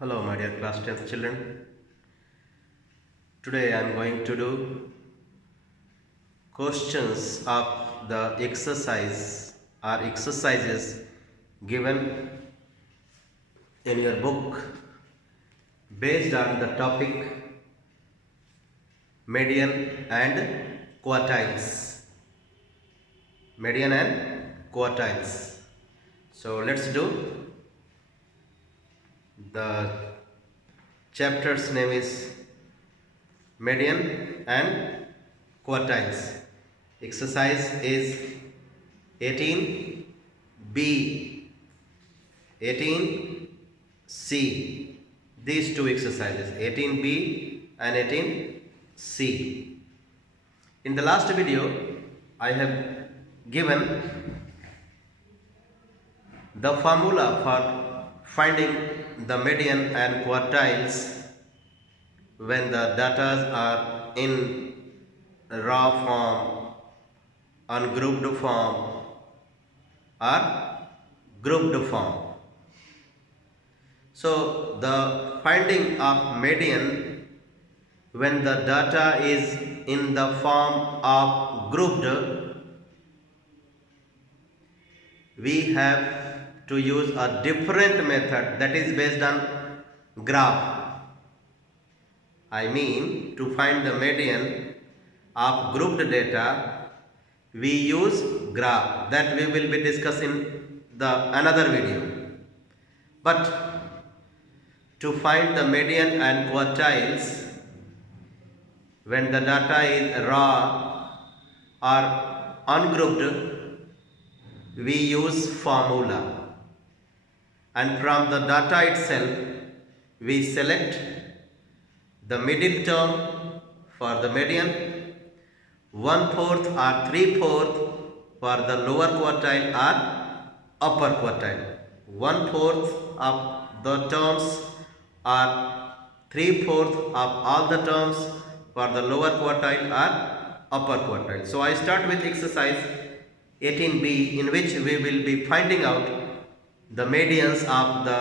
Hello, my dear class 10th children. Today I am going to do questions of the exercise or exercises given in your book based on the topic median and quartiles. Median and quartiles. So let's do. The chapter's name is median and quartiles. Exercise is 18B, 18C. These two exercises, 18B and 18C. In the last video, I have given the formula for finding the median and quartiles when the data are in raw form, ungrouped form or grouped form. So the finding of median when the data is in the form of grouped, we have to use a different method that is based on graph. I mean, to find the median of grouped data, we use graph that we will be discussing the another video. But to find the median and quartiles when the data is raw or ungrouped, we use formula, and from the data itself we select the middle term for the median, 1/4 or 3/4 for the lower quartile or upper quartile. 1/4 of the terms or 3/4 of all the terms for the lower quartile or upper quartile. So I start with exercise 18B, in which we will be finding out the medians of the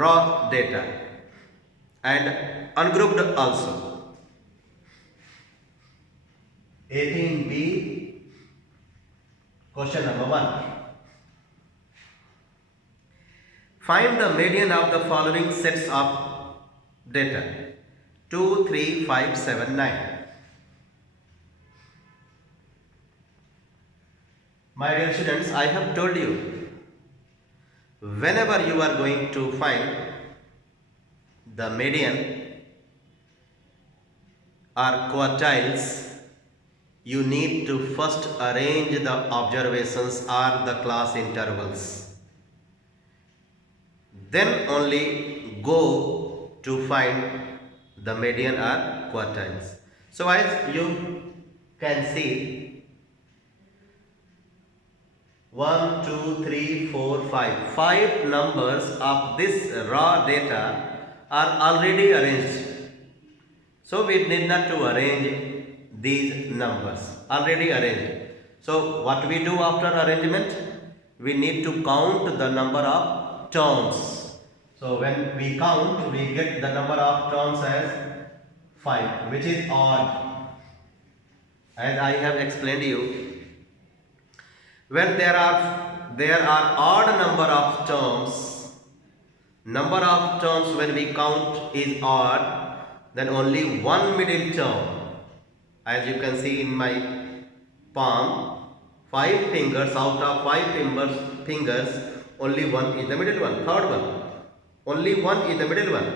raw data and ungrouped also. 18B, question number 1. Find the median of the following sets of data: 2, 3, 5, 7, 9. My dear students, I have told you, whenever you are going to find the median or quartiles, you need to first arrange the observations or the class intervals. Then only go to find the median or quartiles. So as you can see, 1, 2, 3, 4, 5. 5 numbers of this raw data are already arranged. So we need not to arrange these numbers, already arranged. So what we do after arrangement? We need to count the number of terms. So when we count, we get the number of terms as 5, which is odd. As I have explained you, when there are odd number of terms when we count is odd, then only one middle term. As you can see in my palm, 5 fingers, out of 5 fingers, only one is the middle one, third one. Only one is the middle one.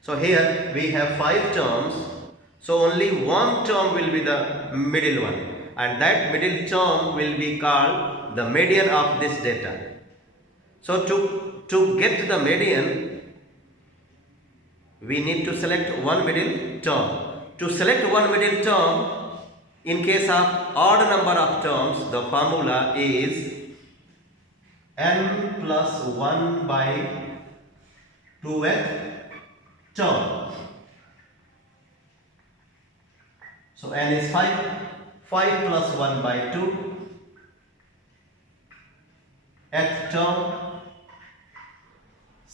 So here we have 5 terms, so only one term will be the middle one, and that middle term will be called the median of this data. So to get the median, we need to select one middle term. To select one middle term, in case of odd number of terms, the formula is n plus 1 by 2th term. So n is 5. 5 plus 1 by 2. Th term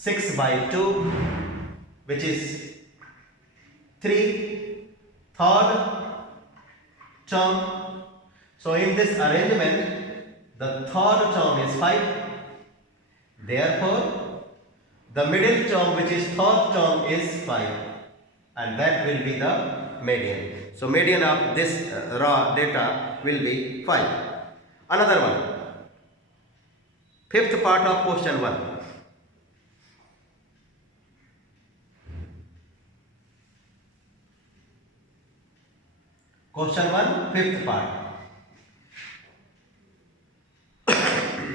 6 by 2, which is 3. Third term. So in this arrangement, the third term is 5. Therefore, the middle term, which is third term, is 5, and that will be the median. So median of this raw data will be 5. Another one, fifth part of question 1. Question 1, fifth part.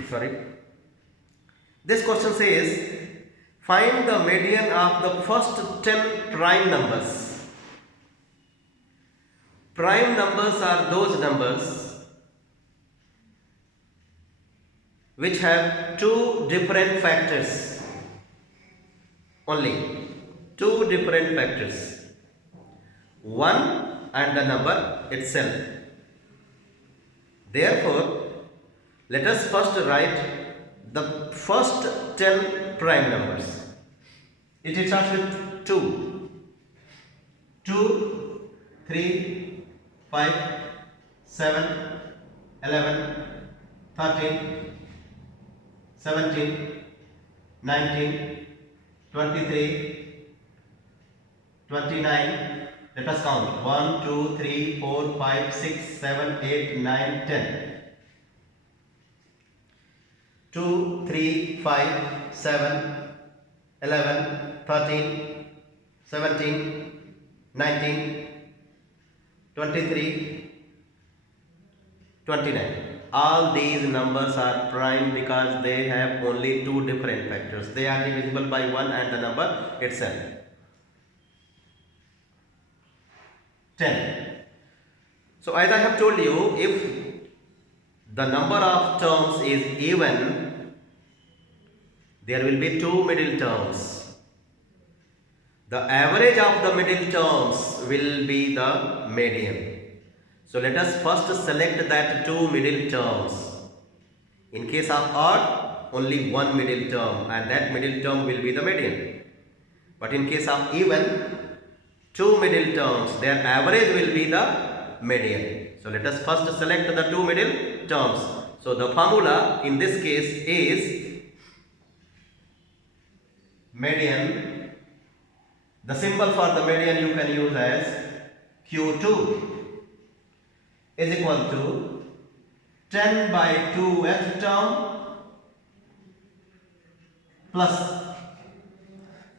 Sorry. This question says, find the median of the first 10 prime numbers. Prime numbers are those numbers which have two different factors. Only two different factors. 1 and the number itself. Therefore, let us first write the first 10 prime numbers. It starts with 2. 2, 3, 5, 7, 11, 13, 17, 19, 23, 29. Let us count. 1, 2, 3, 4, 5, 6, 7, 8, 9, 10. 2, 3, 5, 7, 11, 13, 17, 19, 23, 29. All these numbers are prime because they have only two different factors. They are divisible by 1 and the number itself. 10. So as I have told you, if the number of terms is even, there will be two middle terms. The average of the middle terms will be the median. So let us first select that two middle terms. In case of odd, only one middle term, and that middle term will be the median. But in case of even, two middle terms, their average will be the median. So let us first select the two middle terms. So the formula in this case is median. The symbol for the median you can use as Q2 is equal to 10 by 2th term plus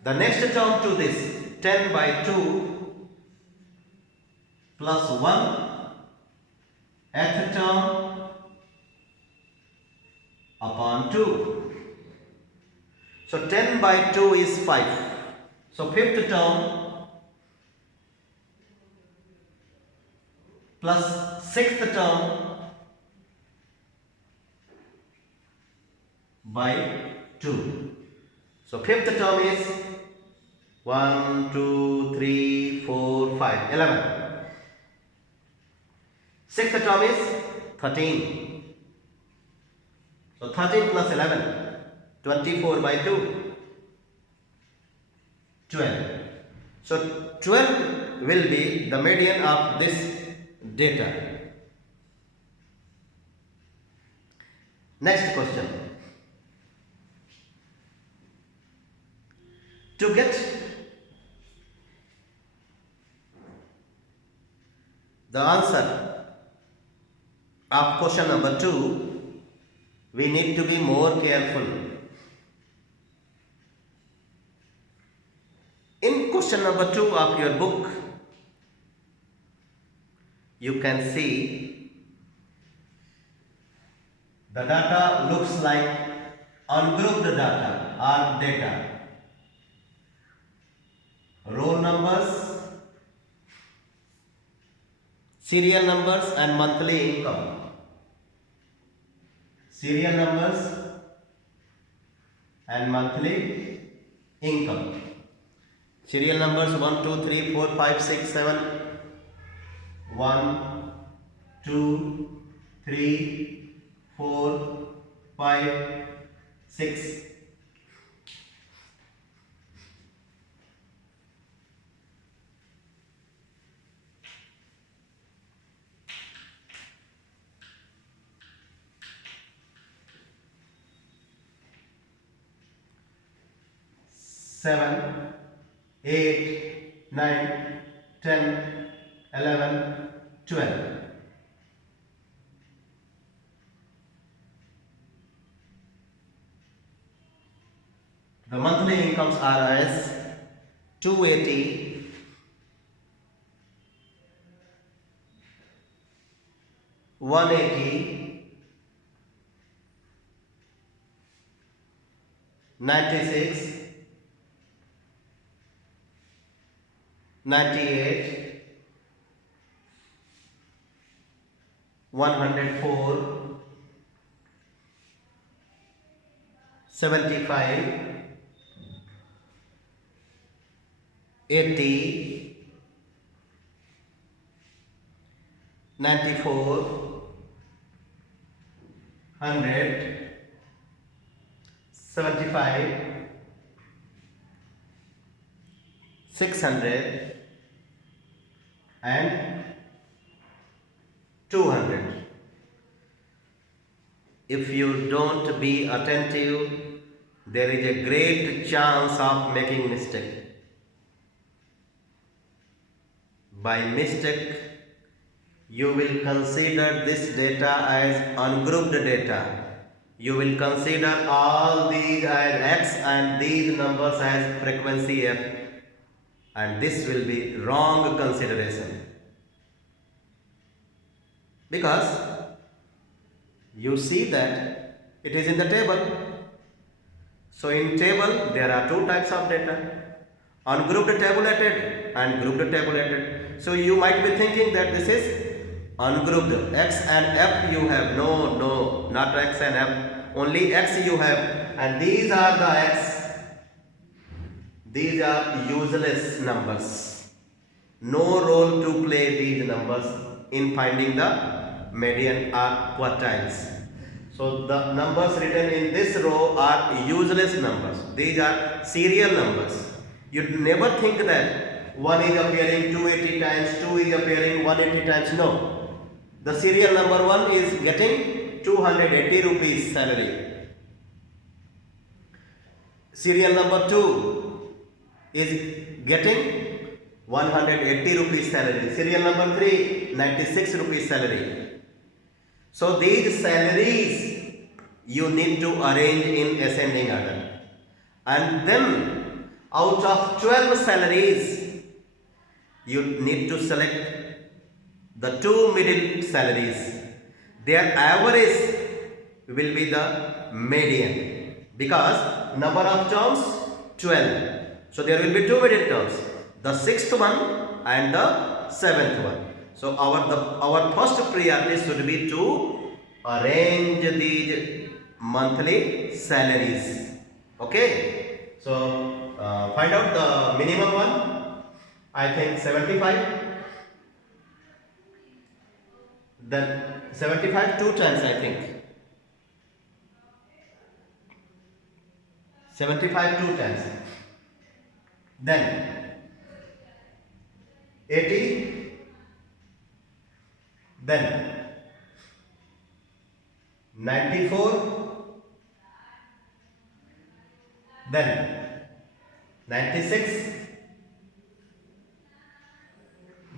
the next term to this 10 by 2 plus 1th term upon 2. So 10 by 2 is 5. So 5th term plus 6th term by 2. So 5th term is 1, 2, 3, 4, 5, 11. 6th term is 13. So 13 plus 11, 24 by 2, 12. So 12 will be the median of this data. Next question. To get the answer of question number 2, we need to be more careful. In question number 2 of your book, you can see the data looks like ungrouped data or data. Roll numbers, serial numbers and monthly income. Serial numbers and monthly income. Serial numbers 1, 2, 3, 4, 5, 6, 7. 1, 2, 3, 4, 5, 6, 7, 8, 9, 10, 11, 12. The monthly incomes are as 280, 180, 96, 98, 104, 75, 80, 94, 100, 75, 600 and 200. If you don't be attentive, there is a great chance of making mistake. By mistake, you will consider this data as ungrouped data. You will consider all these as X and these numbers as frequency F, and this will be wrong consideration, because you see that it is in the table. So in table there are two types of data, ungrouped tabulated and grouped tabulated. So you might be thinking that this is ungrouped. X and F you have. No, not X and F, only X you have, and these are the X. These are useless numbers. No role to play these numbers in finding the median or quartiles. So the numbers written in this row are useless numbers. These are serial numbers. You never think that 1 is appearing 280 times, 2 is appearing 180 times. No. The serial number 1 is getting 280 rupees salary. Serial number 2 is getting 180 rupees salary. Serial number 3, 96 rupees salary. So these salaries you need to arrange in ascending order. And then out of 12 salaries, you need to select the two middle salaries. Their average will be the median, because number of terms 12. So there will be two middle terms, the sixth one and the seventh one. So our first priority should be to arrange these monthly salaries. Okay. So find out the minimum one. I think 75. Then 75 two times, I think. 75 two times. Then 80. Then 94. Then 96.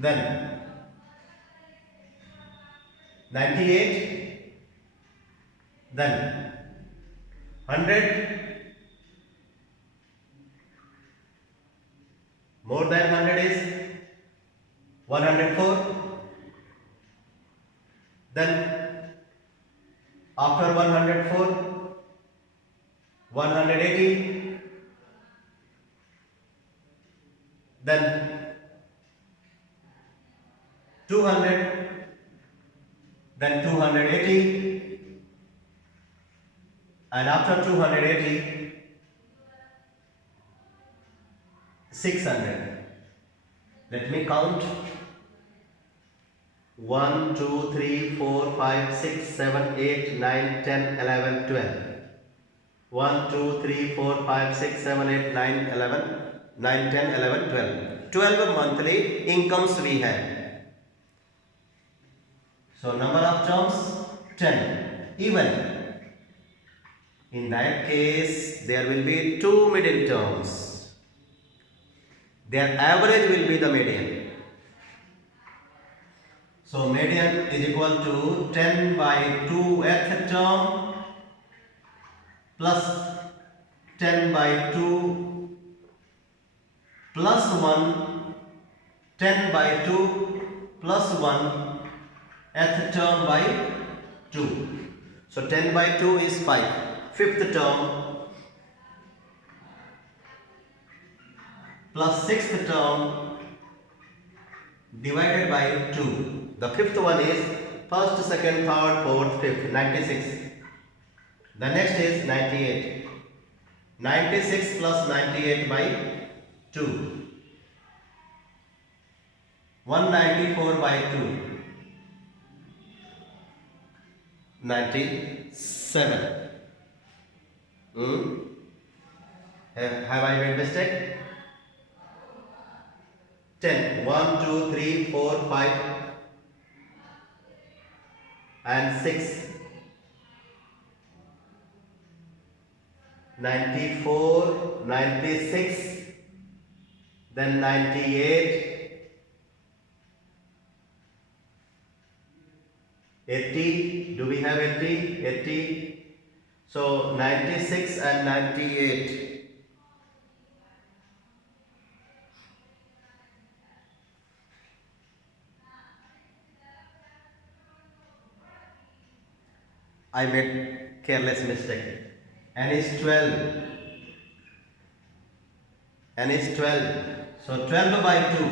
Then 98, then 100, more than 100 is 104, then after 104, 180, then 200, then 280, and after 280, 600. Let me count. 1, 2, 3, 4, 5, 6, 7, 8, 9, 10, 11, 12. 1, 2, 3, 4, 5, 6, 7, 8, 9, 11, 9, 10, 11, 12. 12 monthly incomes we have. So number of terms 10. Even in that case there will be two middle terms. their average will be the median. So median is equal to 10 by 2th term plus 10 by 2 plus 1, 10 by 2 plus 1 th term by 2. So 10 by 2 is 5. Fifth term plus sixth term divided by 2. The fifth one is first, second, third, fourth, fifth, 96. The next is 98. 96 plus 98 by 2. 194 by 2. 97. Have I made mistake? 10. 1, 2, 3, 4, 5 and 6. 94, 96, then 98, 80. Do we have 80? 80. So 96 and 98. I made careless mistake. N is 12. N is 12. So 12 by 2.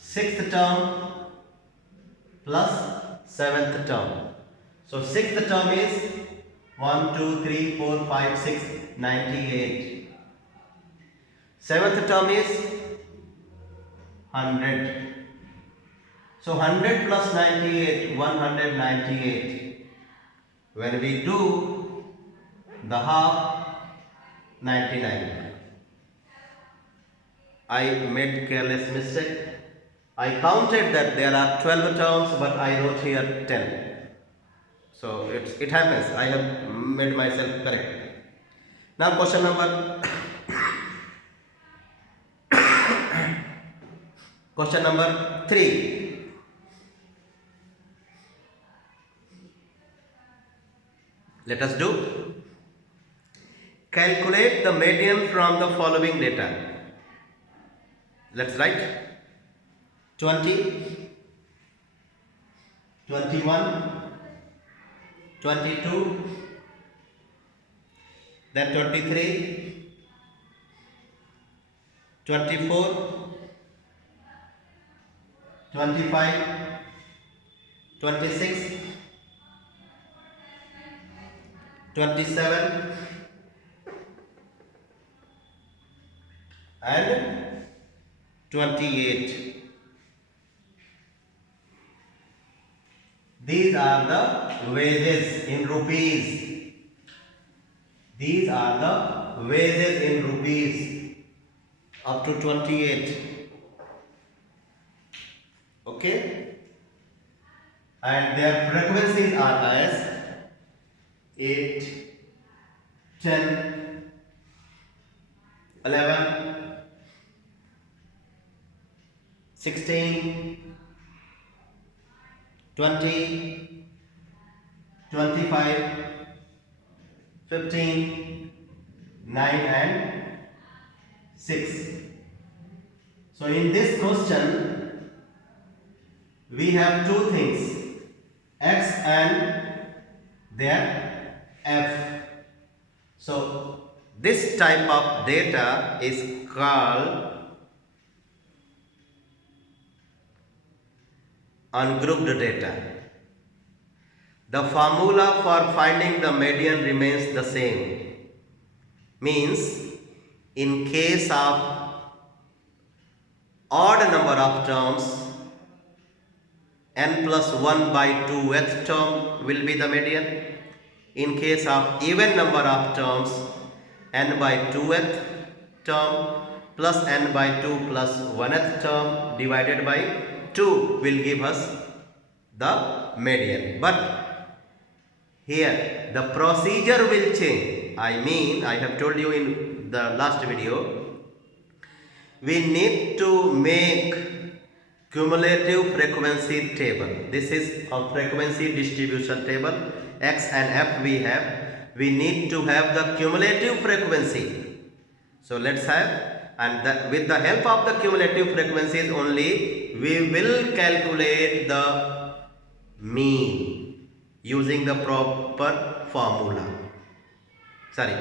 Sixth term plus seventh term. So sixth term is 1, 2, 3, 4, 5, 6, 98. Seventh term is 100. So 100 plus 98, 198. When we do the half, 99. I made careless mistake. I counted that there are 12 terms, but I wrote here 10. So it happens. I have made myself correct. Now question number question number 3. Let us do. Calculate the median from the following data. Let's write 20, 21, 22, then 23, 24, 25, 26, 27 and 28. These are the wages in rupees. These are the wages in rupees up to 28. Okay? And their frequencies are as 8, 10, 11, 16, 20, 25, 15, 9 and 6. So in this question we have two things, X and their F. So this type of data is called ungrouped data. The formula for finding the median remains the same. Means in case of odd number of terms, n plus 1 by 2th term will be the median. In case of even number of terms, n by 2th term plus n by 2 plus 1th term divided by 2 will give us the median. But here the procedure will change. I mean, I have told you in the last video, we need to make cumulative frequency table. This is a frequency distribution table. X and F we have. We need to have the cumulative frequency. So let's have, and with the help of the cumulative frequencies only, we will calculate the mean using the proper formula. Sorry,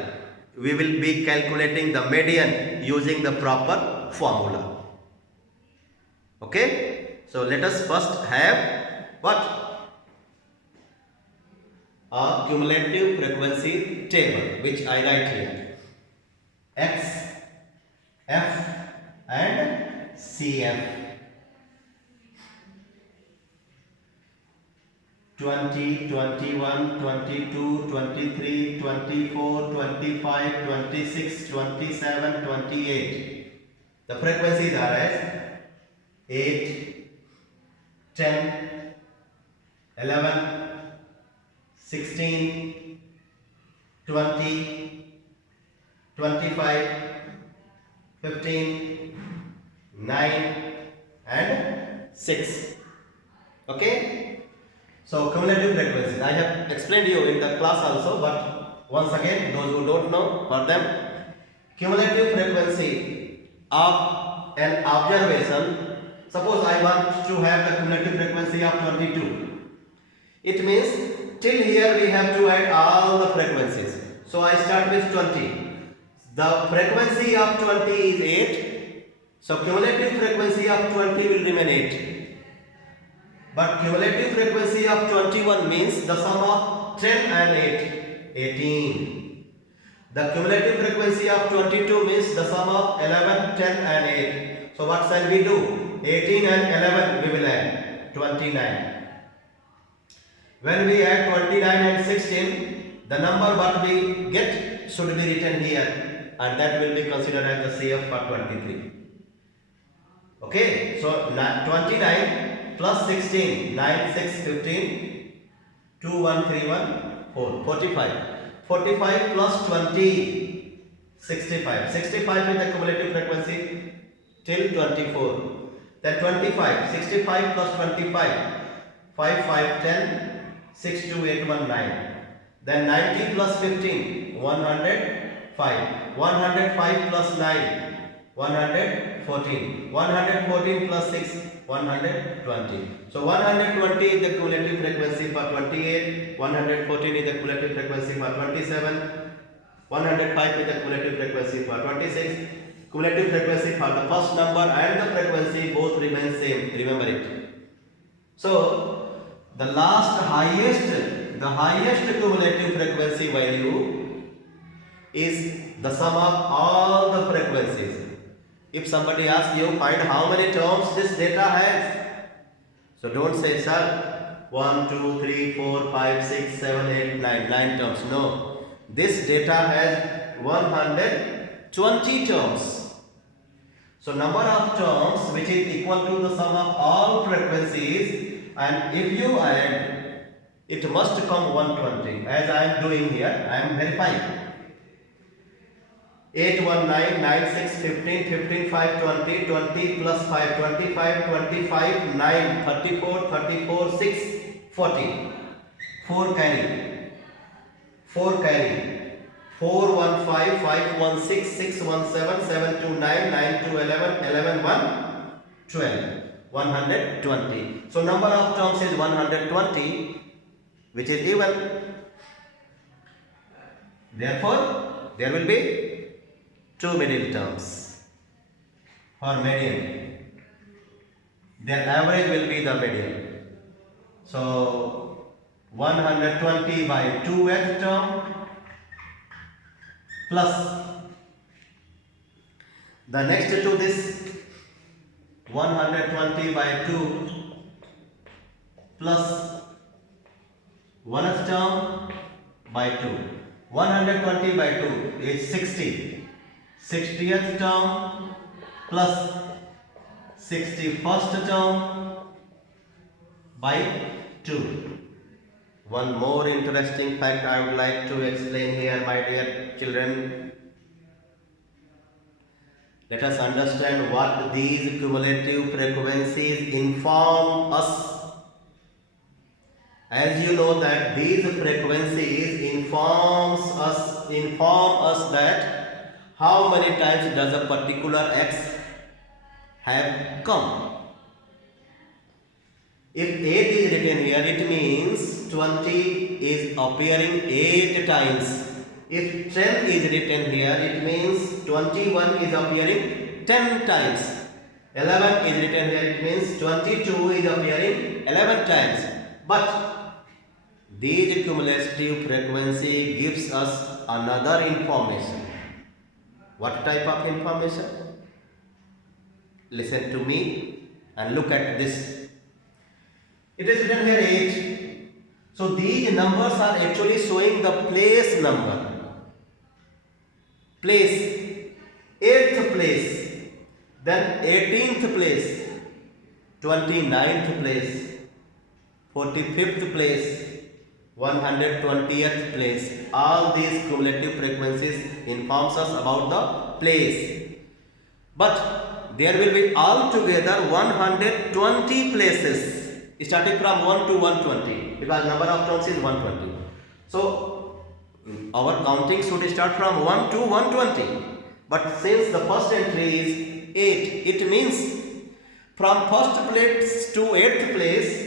we will be calculating the median using the proper formula. Okay, so let us first have what? A cumulative frequency table, which I write here. X, F and CF. 20, 21, 22, 23, 24, 25, 26, 27, 28. The frequencies are as 8, 10, 11, 16, 20, 25, 15, 9 and 6. Okay. So cumulative frequencies, I have explained you in the class also, but once again, those who don't know, for them, cumulative frequency of an observation. Suppose I want to have the cumulative frequency of 22. It means till here we have to add all the frequencies. So I start with 20. The frequency of 20 is 8. So cumulative frequency of 20 will remain 8. But cumulative frequency of 21 means the sum of 10 and 8, 18. The cumulative frequency of 22 means the sum of 11, 10 and 8. So what shall we do? 18 and 11 we will add, 29. When we add 29 and 16, the number what we get should be written here, and that will be considered as the CF for 23. Okay, so 29 plus 16, 9, 6, 15, 2, 1, 3, 1, 4, 45. 45 plus 20, 65. 65 is the cumulative frequency till 24. Then 25, 65 plus 25, 5, 5, 10, 6, 2, 8, 1, 9. Then 90 plus 15, 105. 105 plus 9, 114. 114 plus 6, 120. So 120 is the cumulative frequency for 28, 114 is the cumulative frequency for 27, 105 is the cumulative frequency for 26. Cumulative frequency for the first number and the frequency both remain same, remember it. So the highest cumulative frequency value is the sum of all the frequencies. If somebody asks you, find how many terms this data has. So don't say, sir, 1, 2, 3, 4, 5, 6, 7, 8, 9, 9 terms. No. This data has 120 terms. So number of terms which is equal to the sum of all frequencies, and if you add, it must come 120. As I am doing here, I am verifying. 8, 1, 9, 9, 6, 15, 15, 5, 20, 20 plus 5, 25, 25, 9, 34, 34, 6, 40. 4 carry. 4 carry. 4, 1, 5, 5, 1, 6, 6, 1, 7, 7, 2, 9, 9, 2, 11, 11, 1, 12. 120. So number of terms is 120, which is even. Therefore, there will be 2 middle terms for median. Their average will be the median. So 120 by 2th term plus the next to this 120 by 2 plus 1st term by 2. 120 by 2 is 60. 60th term plus 61st term by 2. One more interesting fact I would like to explain here, my dear children. Let us understand what these cumulative frequencies inform us. As you know that these frequencies inform us that how many times does a particular x have come. If 8 is written here, it means 20 is appearing 8 times. If 10 is written here, it means 21 is appearing 10 times. 11 is written here, it means 22 is appearing 11 times. But these cumulative frequency gives us another information. What type of information? Listen to me and look at this. It is written here 8. So these numbers are actually showing the place number. Place. 8th place. Then 18th place. 29th place. 45th place. 120th place. All these cumulative frequencies informs us about the place. But there will be altogether 120 places, starting from 1 to 120, because number of terms is 120. So our counting should start from 1 to 120. But since the first entry is 8, it means from first place to 8th place,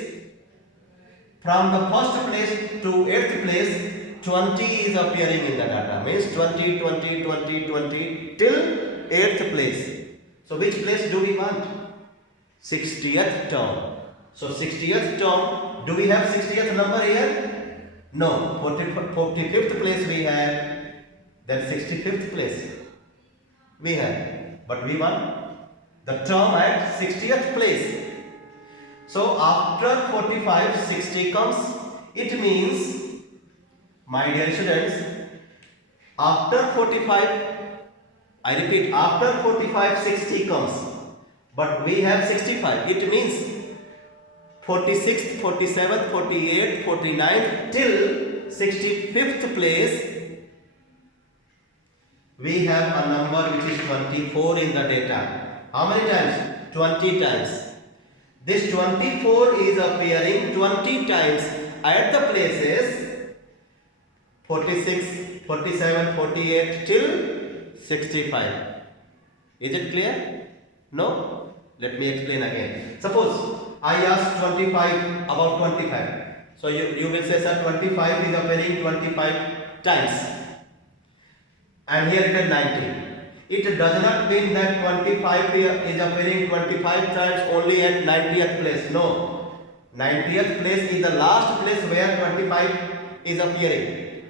from the first place to 8th place, 20 is appearing in the data. Means 20, 20, 20, 20 till 8th place. So which place do we want? 60th term. So 60th term, do we have 60th number here? No. 45th place we have, then 65th place we have. But we want the term at 60th place. So after 45, 60 comes. It means, my dear students, after 45, I repeat, after 45, 60 comes. But we have 65. It means 46th, 47th, 48th, 49th till 65th place, we have a number which is 24 in the data. How many times? 20 times. This 24 is appearing 20 times at the places 46, 47, 48 till 65. Is it clear? No? Let me explain again. Suppose I ask 25 about 25. So you will say, sir, 25 is appearing 25 times. And here it is 90. It does not mean that 25 is appearing 25 times only at 90th place. No. 90th place is the last place where 25 is appearing.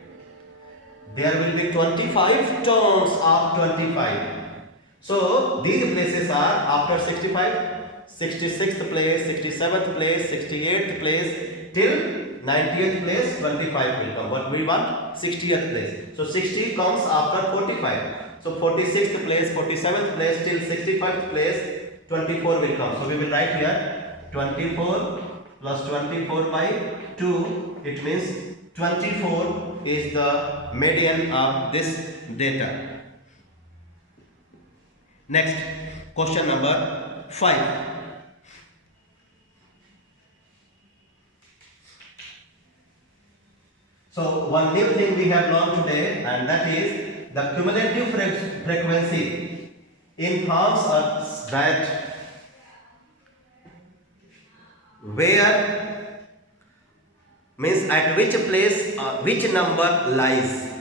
There will be 25 terms of 25. So these places are after 65, 66th place, 67th place, 68th place till 90th place 25 will come. But we want 60th place. So 60 comes after 45. So 46th place, 47th place till 65th place 24 will come. So we will write here 24 plus 24 by 2. It means 24 is the median of this data. Next, question number 5. So one new thing we have learned today, and that is the cumulative frequency informs us that where means at which place which number lies.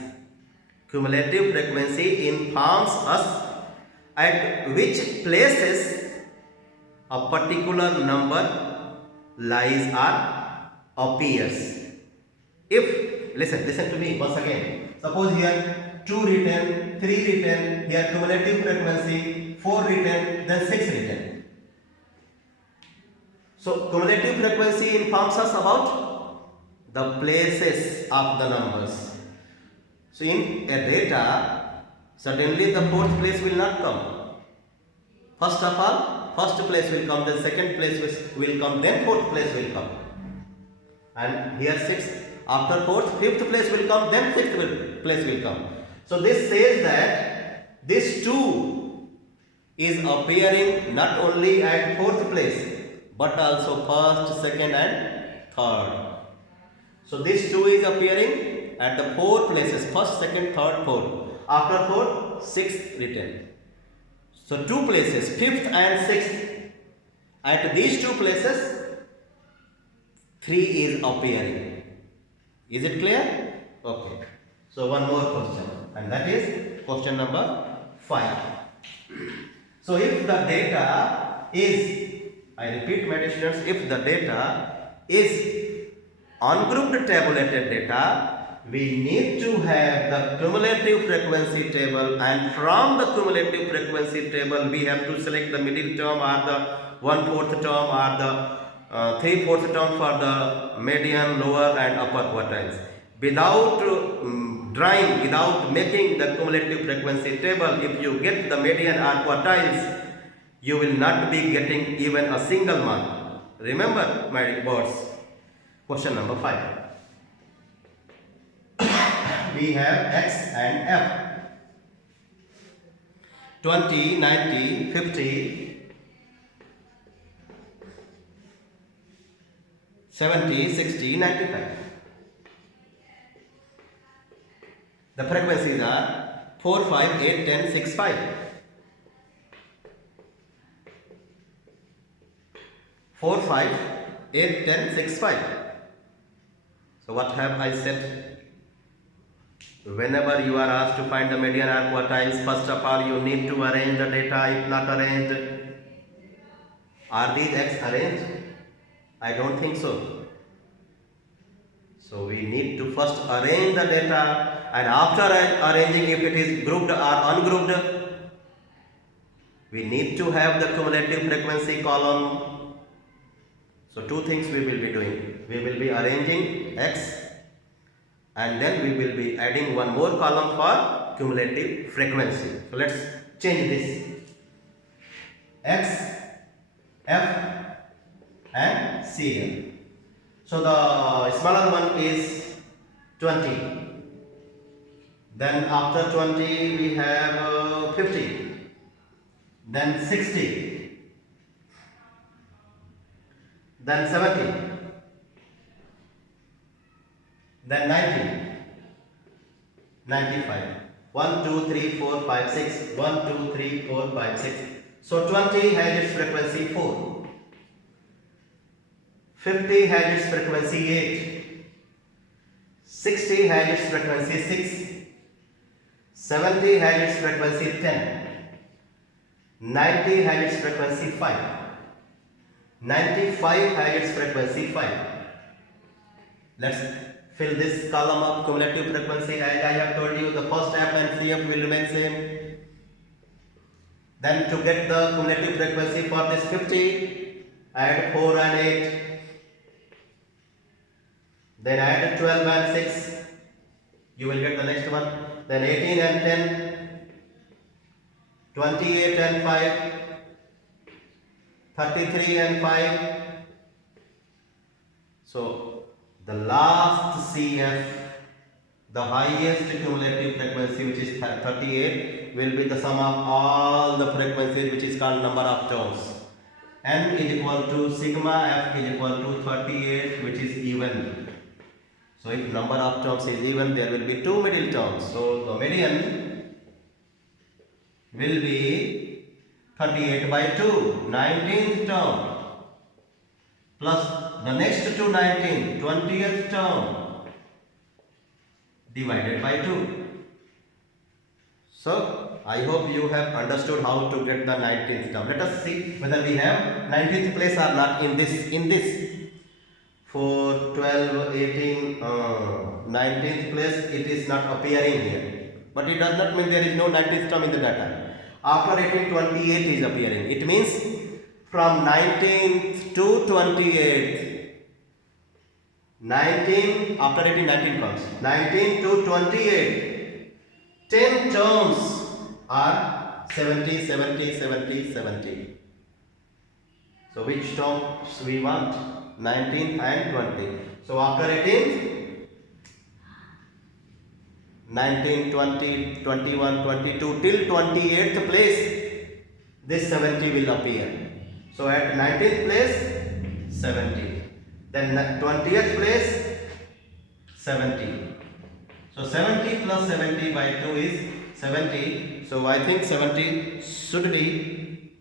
Cumulative frequency informs us at which places a particular number lies or appears. If, listen to me once again. Suppose here 2 written, 3 written, here cumulative frequency, 4 written, then 6 written. So cumulative frequency informs us about the places of the numbers. So in a data, suddenly the 4th place will not come. First of all, first place will come, then 2nd place will come, then 4th place will come. And here 6th. After 4th, 5th place will come, then 6th place will come. So this says that these two is appearing not only at fourth place but also first, second and third. So this 2 is appearing at the 4 places, first, second, third, fourth. After fourth, sixth written. So 2 places, fifth and sixth. At these 2 places, 3 is appearing. Is it clear? Okay. So one more question, and that is question number 5. So if the data is, I repeat my dear students, if the data is ungrouped tabulated data, we need to have the cumulative frequency table, and from the cumulative frequency table we have to select the middle term or the 1/4 term or the 3/4 term for the median, lower and upper quartiles. Without drawing, without making the cumulative frequency table, if you get the median or quartiles, you will not be getting even a single mark. Remember my words. Question number 5. We have X and F. 20, 90, 50, 70, 60, 95. The frequencies are 4, 5, 8, 10, 6, 5. 4, 5, 8, 10, 6, 5. So what have I said? Whenever you are asked to find the median or quartiles, first of all you need to arrange the data. If not arranged, are these X arranged? I don't think so. So we need to first arrange the data, and after arranging, if it is grouped or ungrouped, we need to have the cumulative frequency column. So 2 things we will be doing. We will be arranging X, and then we will be adding one more column for cumulative frequency. So let's change this. X, F and CL. So the smaller one is 20. Then after 20 we have 50. Then 60. Then 70. Then 90. 95. 1, 2, 3, 4, 5, 6. 1, 2, 3, 4, 5, 6. So 20 has its frequency 4. 50 has its frequency 8. 60 has its frequency 6. 70 has its frequency 10. 90 has its frequency 5. 95 has its frequency 5. Let's fill this column up, cumulative frequency. As I have told you, the first F and CF will remain same. Then to get the cumulative frequency for this 50, add 4 and 8. Then add 12 and 6. You will get the next one. Then 18 and 10. 28 and 5. 33 and 5. So the last CF, the highest cumulative frequency, which is 38, will be the sum of all the frequencies, which is called number of terms. N is equal to sigma, F is equal to 38, which is even. So if number of terms is even, there will be 2 middle terms. So the median will be 38 by 2, 19th term, plus the next to 19, 20th term, divided by 2. So I hope you have understood how to get the 19th term. Let us see whether we have 19th place or not in this. 4, 12, 18, 19th place, it is not appearing here. But it does not mean there is no 19th term in the data. After 18, 28 is appearing. It means from 19th to 28th. 19, after 18, 19 comes. 19 to 28. 10 terms are 70, 70, 70, 70. So which terms we want? 19 and 20. So after 18, 19, 20, 21, 22 till 28th place, this 70 will appear. So at 19th place 70, then 20th place 70. So 70 plus 70 by 2 is 70. So I think 70 should be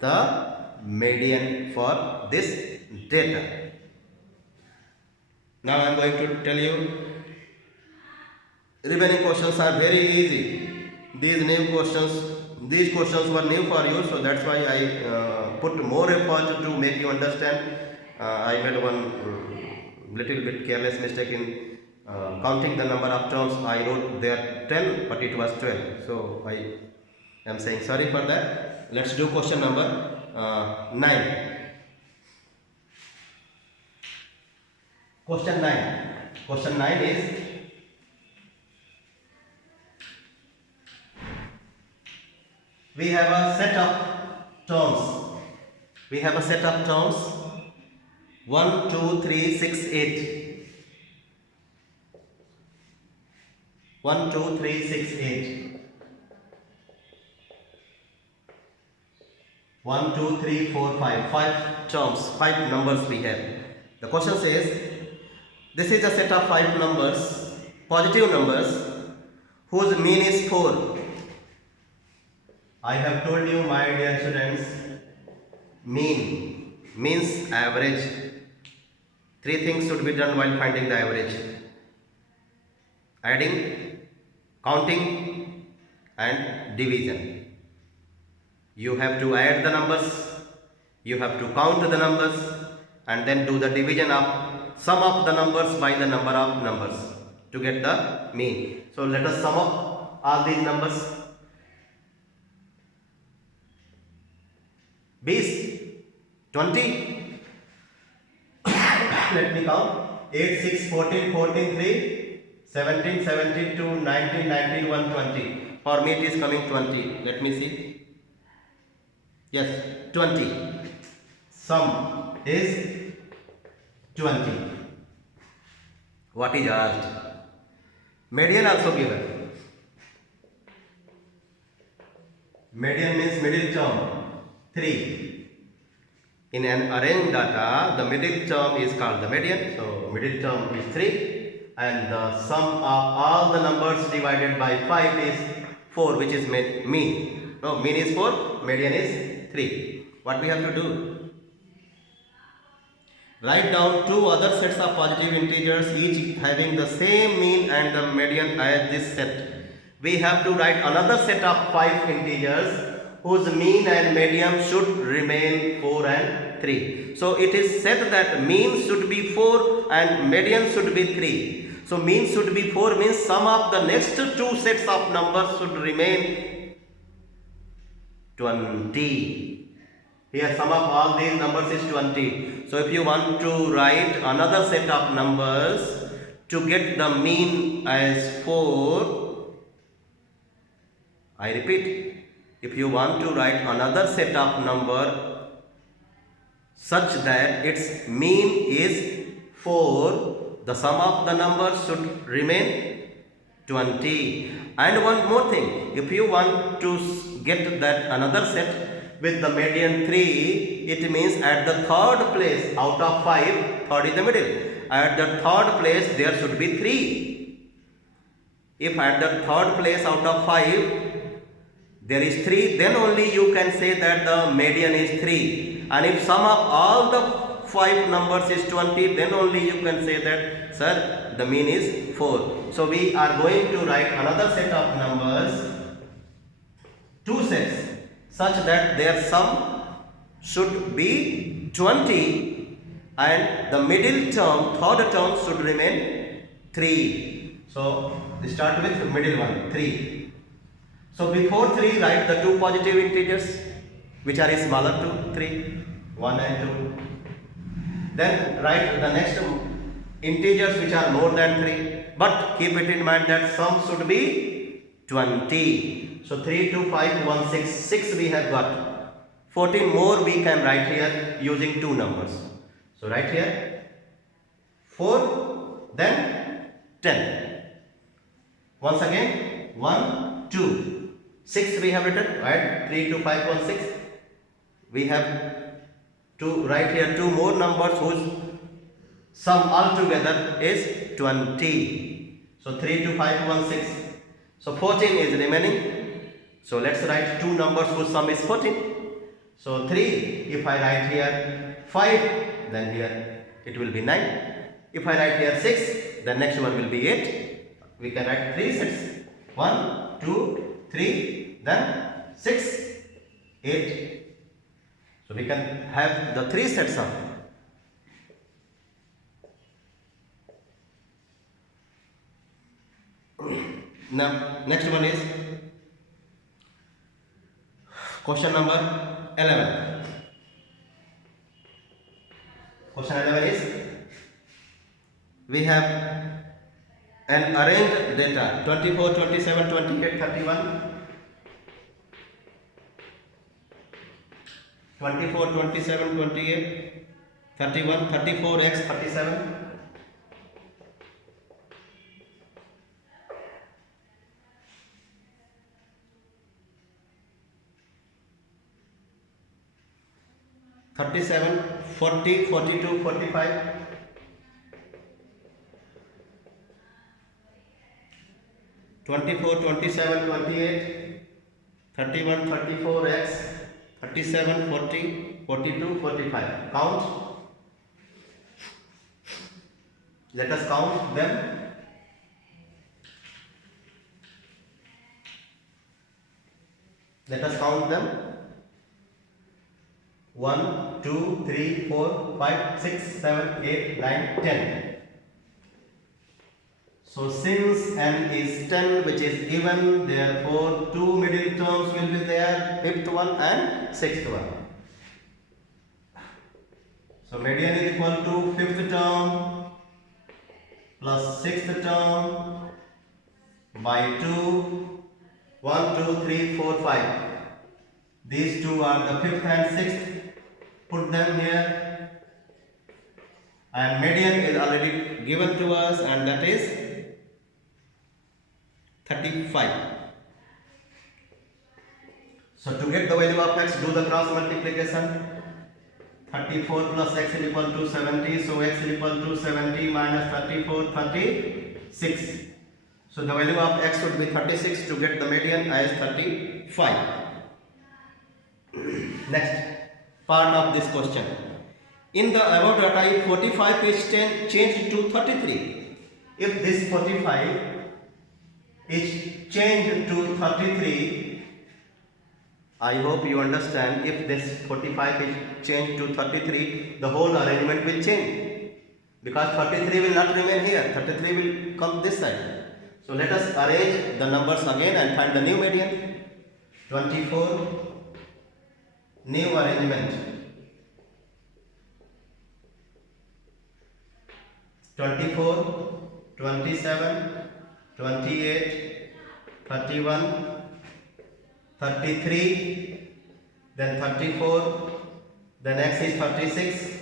the median for this data. Now I am going to tell you, remaining questions are very easy. These questions were new for you, so that's why I put more effort to make you understand. I made one little bit careless mistake in counting the number of terms. I wrote there 10, but it was 12. So I am saying sorry for that. Let's do question number 9. Question 9. Question 9 is, we have a set of terms. 1, 2, 3, 6, 8. 1, 2, 3, 6, 8. 1, 2, 3, 4, 5. 5 terms, 5 numbers we have. The question says, this is a set of 5 numbers, positive numbers, whose mean is 4. I have told you, my dear students, mean means average. 3 things should be done while finding the average: adding, counting, and division. You have to add the numbers, you have to count the numbers, and then do the division of sum of the numbers by the number of numbers to get the mean. So let us sum up all these numbers. Base 20. Let me count. 8, 6, 14, 14, 3, 17, 17, 2, 19, 19, 1, 20. For me it is coming 20. Let me see. Yes, 20. Sum is 20. What is asked? Median also given. Median means middle term. 3. In an arranged data, the middle term is called the median. So middle term is 3, and the sum of all the numbers divided by 5 is 4, which is mean. No, mean is 4, median is 3. What we have to do? Write down 2 other sets of positive integers, each having the same mean and the median as this set. We have to write another set of 5 integers whose mean and median should remain 4 and 3. So it is said that mean should be 4 and median should be 3. So mean should be 4 means sum of the next 2 sets of numbers should remain 20. Here sum of all these numbers is 20. So if you want to write another set of numbers to get the mean as 4, I repeat, if you want to write another set of number such that its mean is 4, the sum of the numbers should remain 20. And one more thing, if you want to get that another set with the median 3, it means at the third place out of 5, third is the middle. At the third place there should be 3. If at the third place out of 5 there is 3, then only you can say that the median is 3. And if sum of all the 5 numbers is 20, then only you can say that, sir, the mean is 4. So we are going to write another set of numbers, 2 sets, such that their sum should be 20 and the middle term, third term, should remain 3. So we start with the middle one, 3. So before 3, write the 2 positive integers which are smaller to 3, 1 and 2. Then write the next integers which are more than 3. But keep it in mind that sum should be 20. So 3, 2, 5, 1, 6. 6 we have got. 14 more we can write here using 2 numbers. So write here 4, then 10. Once again 1, 2. 6 we have written, right? 3, 2, 5, 1, 6. we have to write here two more numbers whose sum altogether is 20. So 3 to 5, 1, 6. So 14 is remaining. So let's write two numbers whose sum is 14. So 3, if I write here 5, then here it will be 9. If I write here 6, then next one will be 8. We can write 3 sets. 1, 2, 3, then 6, 8. So we can have the 3 sets of. Now next one is question number 11. Question 11 is, we have an arranged data 24, 27, 28, 31. 24, 27, 28, 31, 34x, 37. 37, 40, 42, 45. 24, 27, 28, 31, 34x, 37, 40, 42, 45. Count. Let us count them. Let us count them. 1, 2, 3, 4, 5, 6, 7, 8, 9, 10. So since n is 10, which is even, therefore two middle terms will be there, fifth one and sixth one. So median is equal to fifth term plus sixth term by 2. 1, 2, 3, 4, 5. These two are the fifth and sixth. Put them here. And median is already given to us, and that is 35. So to get the value of x, do the cross multiplication. 34 plus x is equal to 70. So x is equal to 70 minus 34, 36. So the value of x would be 36 to get the median as 35. Next part of this question. In the above data, if 45 is changed to 33, if this 45 is changed to 33, I hope you understand, if this 45 is changed to 33, the whole arrangement will change, because 33 will not remain here, 33 will come this side. So let us arrange the numbers again and find the new median. 24, new arrangement. 24, 27, 28, 31, 33, then 34, then x is 36,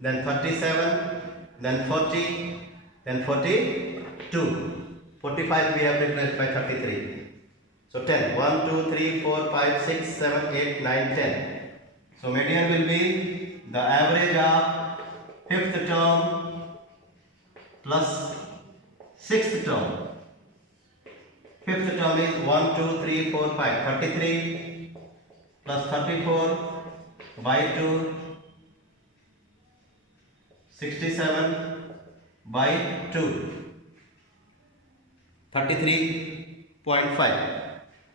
then 37, then 40, then 42. 45 we have replaced by 33. So 10. 1, 2, 3, 4, 5, 6, 7, 8, 9, 10. So median will be the average of fifth term plus sixth term. Fifth term is 1, 2, 3, 4, 5. 33 plus 34 by 2. 67 by 2. 33.5.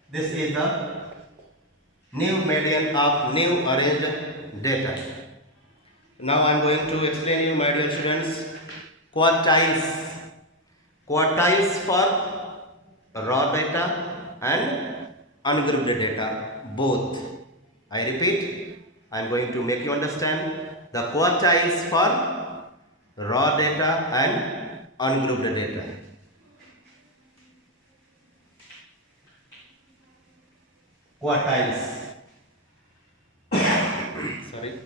This is the new median of new arranged data. Now I am going to explain you, my dear students, quartiles. Quartiles for raw data and ungrouped data, both. I repeat, I am going to make you understand the quartiles for raw data and ungrouped data. Quartiles. Sorry.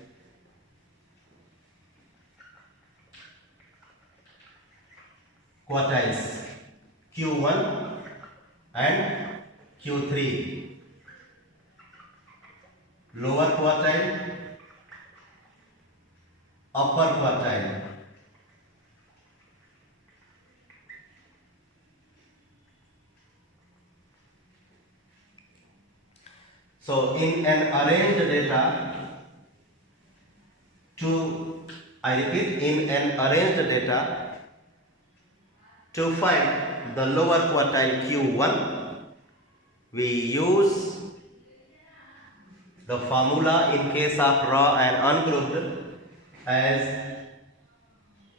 Quartiles Q1 and Q3. lower quartile, upper quartile. So in an arranged data, I repeat, in an arranged data, to find the lower quartile Q1, we use the formula in case of raw and ungrouped as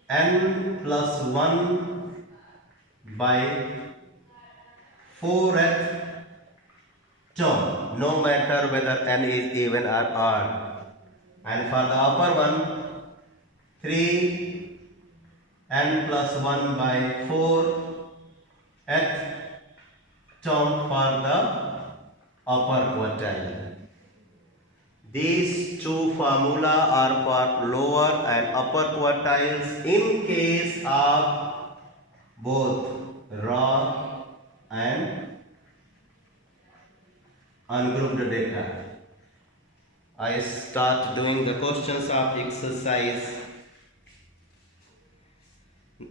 n plus 1 by 4th term, no matter whether n is even or odd. And for the upper one, 3n plus 1 by 4th term for the upper quartile. These two formula are for lower and upper quartiles in case of both raw and ungrouped data. I start doing the questions of exercise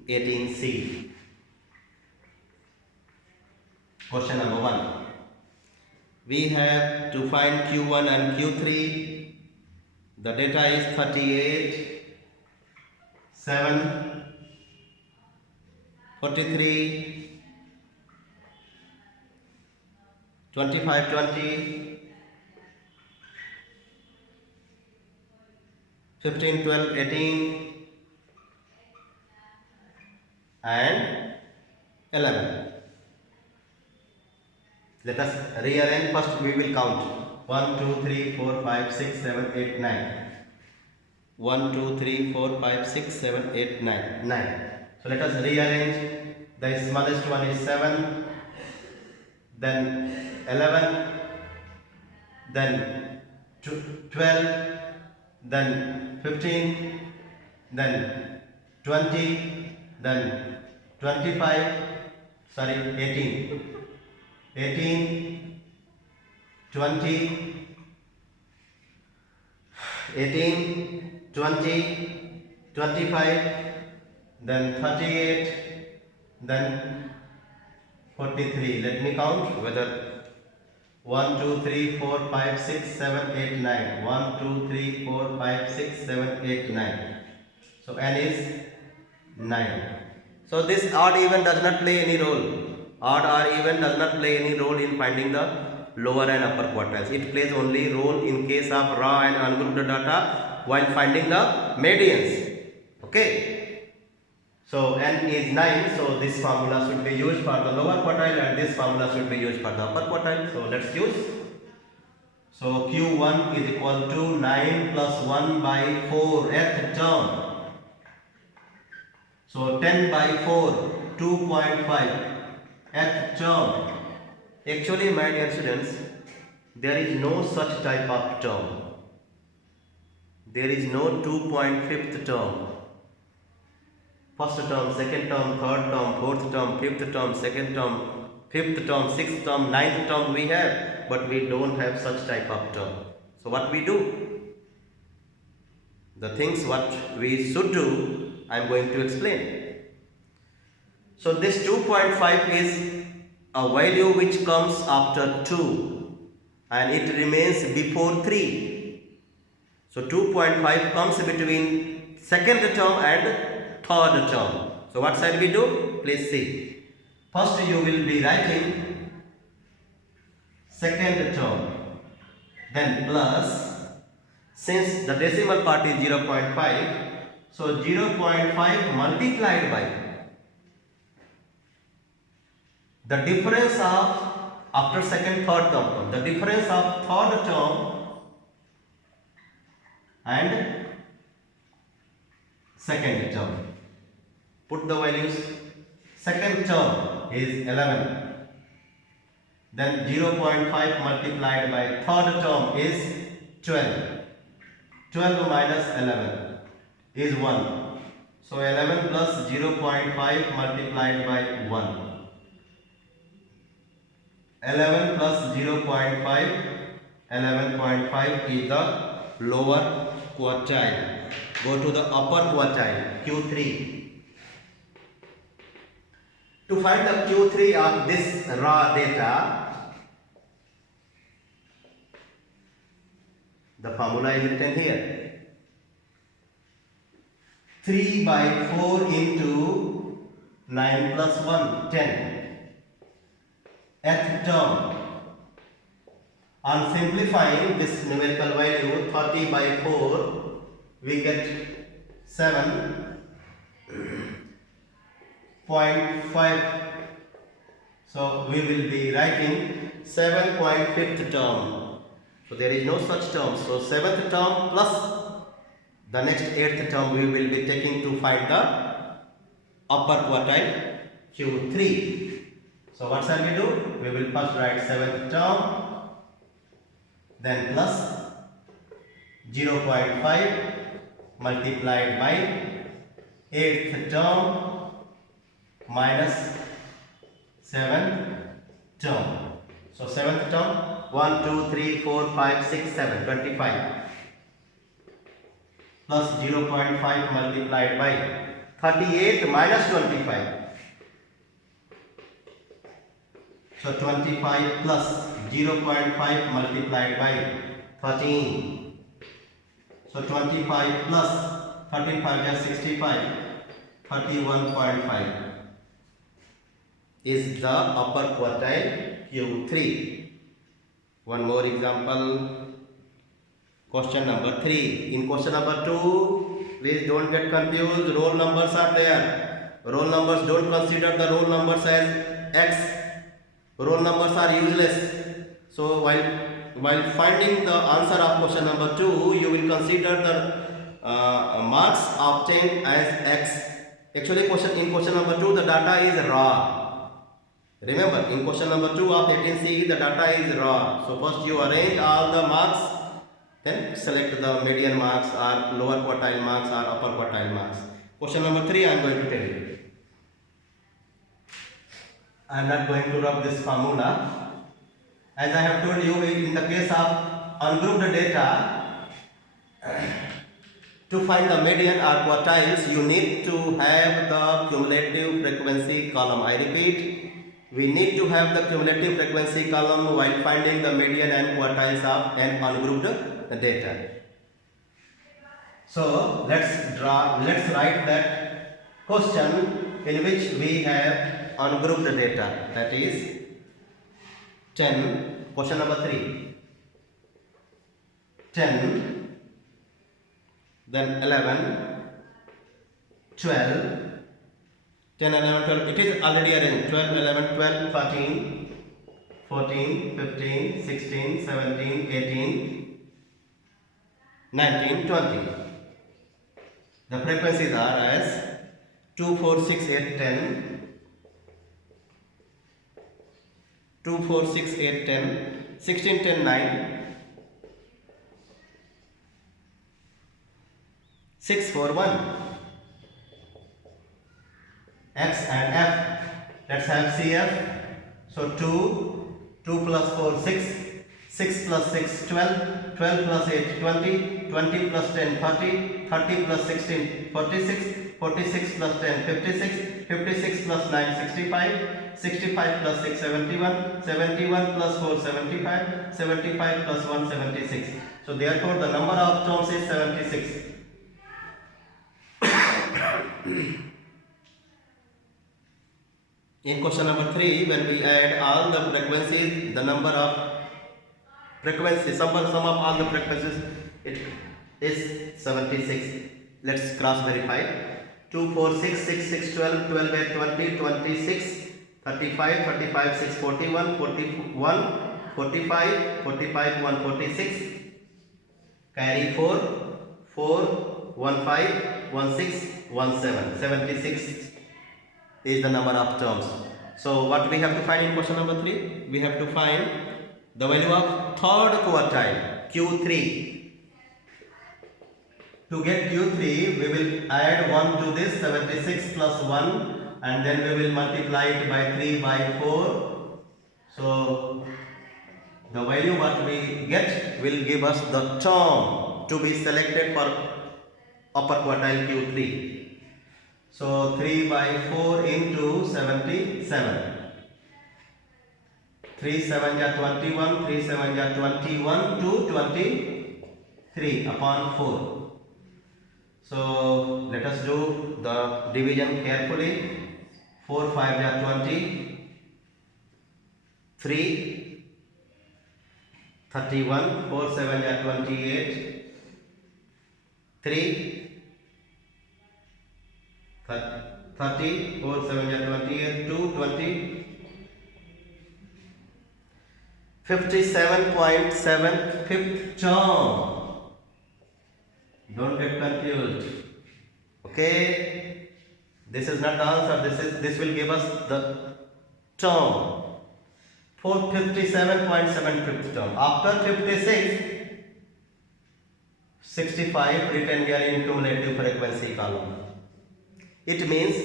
18C. Question number 1. We have to find Q1 and Q3. The data is 38, 7, 43, 25, 20, 15, 12, 18 and 11. Let us rearrange. First we will count 1, 2, 3, 4, 5, 6, 7, 8, 9. 1, 2, 3, 4, 5, 6, 7, 8, 9. 9. So let us rearrange. The smallest one is 7, then 11, then 12, then 15, then 20, then 25, 18. 18, 20, 18, 20, 25, then 38, then 43. Let me count whether 1, 2, 3, 4, 5, 6, 7, 8, 9. 1, 2, 3, 4, 5, 6, 7, 8, 9. So n is 9. So this odd even does not play any role. Odd or even does not play any role in finding the lower and upper quartiles. It plays only role in case of raw and ungrouped data while finding the medians. Okay. So n is 9. So this formula should be used for the lower quartile and this formula should be used for the upper quartile. So let's use. So Q1 is equal to 9 plus 1 by 4th term. So 10 by 4, 2.5 th term. Actually, my dear students, there is no such type of term. There is no 2.5th term. First term, second term, third term, fourth term, fifth term, second term, fifth term, sixth term, ninth term we have, but we don't have such type of term. So what we do? The things what we should do, I am going to explain. So this 2.5 is a value which comes after 2 and it remains before 3. So 2.5 comes between second term and third term. So what shall we do? Please see. First you will be writing second term, then plus, since the decimal part is 0.5, so 0.5 multiplied by the difference of after second third term, the difference of third term and second term. Put the values. Second term is 11. Then 0.5 multiplied by third term is 12. 12 minus 11 is 1. So 11 plus 0.5 multiplied by 1. 11 plus 0.5 11.5 is the lower quartile. Go to the upper quartile, Q3. To find the Q3 of this raw data, the formula is written here. 3 by 4 into 9 plus 1, 10. Nth term. On simplifying this numerical value, 30 by 4, we get 7.5. So we will be writing 7.5th term. So there is no such term. So 7th term plus the next 8th term we will be taking to find the upper quartile Q3. So what shall we do? We will first write 7th term, then plus 0.5 multiplied by 8th term minus 7th term. So 7th term 1, 2, 3, 4, 5, 6, 7, 25 plus 0.5 multiplied by 38 minus 25. So 25 plus 0.5 multiplied by 13. So 25 plus 13 5 is 65. 31.5 is the upper quartile Q3. One more example. Question number 3. In question number 2, please don't get confused. Roll numbers are there. Roll numbers, don't consider the roll numbers as X. Roll numbers are useless. So while finding the answer of question number 2, you will consider the marks obtained as X. Actually, in question number 2, the data is raw. Remember, in question number 2 of 18C, the data is raw. So first you arrange all the marks, then select the median marks or lower quartile marks or upper quartile marks. Question number 3 I am going to tell you. I am not going to rub this formula. As I have told you, in the case of ungrouped data, to find the median or quartiles, you need to have the cumulative frequency column. I repeat, we need to have the cumulative frequency column while finding the median and quartiles of an ungrouped data. So let's write that question in which we have ungrouped data, that is 10, question number 3, 10, then 11, 12, 10, 11, 12, it is already arranged, 12, 11, 12, 13, 14, 15, 16, 17, 18, 19, 20. The frequencies are as 2, 4, 6, 8, 10, 2, 4, 6, 8, 10, 16, 10, 9, 6, 4, 1. X and F. Let's have CF. So 2 plus 4, 6, 6 plus 6, 12, 12 plus 8, 20, 20 plus 10, 30, 30 plus 16, 46, 46 plus 10, 56, 56 plus 9, 65, 65 plus 6, 71, 71 plus 4, 75, 75 plus 1, 76. So therefore the number of terms is 76. In question number 3, when we add all the frequencies, the number of frequencies, sum of all the frequencies, it is 76. Let's cross verify. 2, 4, 6, 6, 6, 12, 12, 8, 20, 26, 35, 35, 6, 41, 41, 45, 45, 1, 46. Carry 4, 4, 1, 5, 1, 6, 1, 7. 76 is the number of terms. So what we have to find in question number 3? We have to find the value of third quartile, Q3. To get Q3, we will add 1 to this, 76 plus 1, and then we will multiply it by 3 by 4. So the value what we get will give us the term to be selected for upper quartile Q3. So 3 by 4 into 77. 3 7 ja 21, 3 7 ja 21 to 23 upon 4. So let us do the division carefully. 4 5 ja 20, 3 31, 4 7 ja 28, 3 30, 4 7 ja 28, 2 20. 57.7 fifth term. Don't get confused. Okay, this is not the answer. This will give us the term for 57.7 fifth term. After 56, 65 written here in cumulative frequency column. It means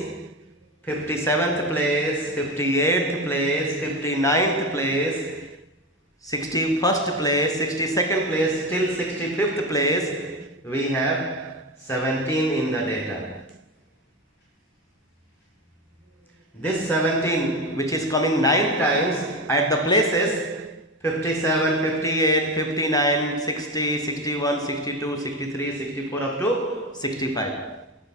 57th place, 58th place, 59th place, 61st place, 62nd place, till 65th place, we have 17 in the data. This 17 which is coming 9 times at the places 57, 58, 59, 60, 61, 62, 63, 64 up to 65.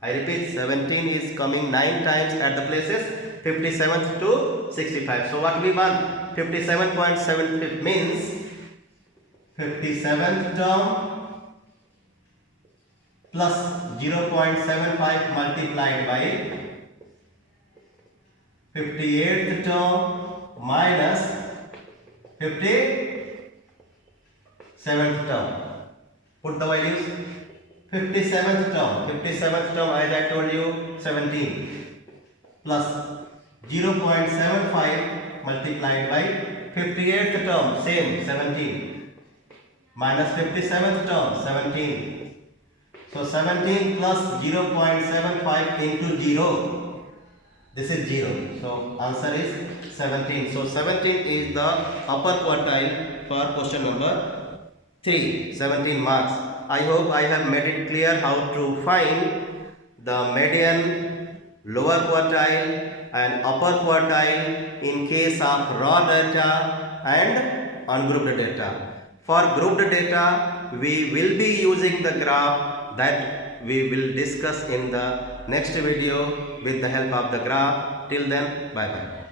I repeat, 17 is coming 9 times at the places 57th to 65. So what we want? 57.7 means 57th term plus 0.75 multiplied by 58th term minus 57th term. Put the values. 57th term as I told you 17 plus 0.75 multiplied by 58th term same 17 minus 57th term 17. So 17 plus 0.75 into 0, this is 0. So answer is 17. So 17 is the upper quartile for question number 3, 17 marks. I hope I have made it clear how to find the median, lower quartile and upper quartile in case of raw data and ungrouped data. For grouped data, we will be using the graph that we will discuss in the next video with the help of the graph. Till then, bye bye.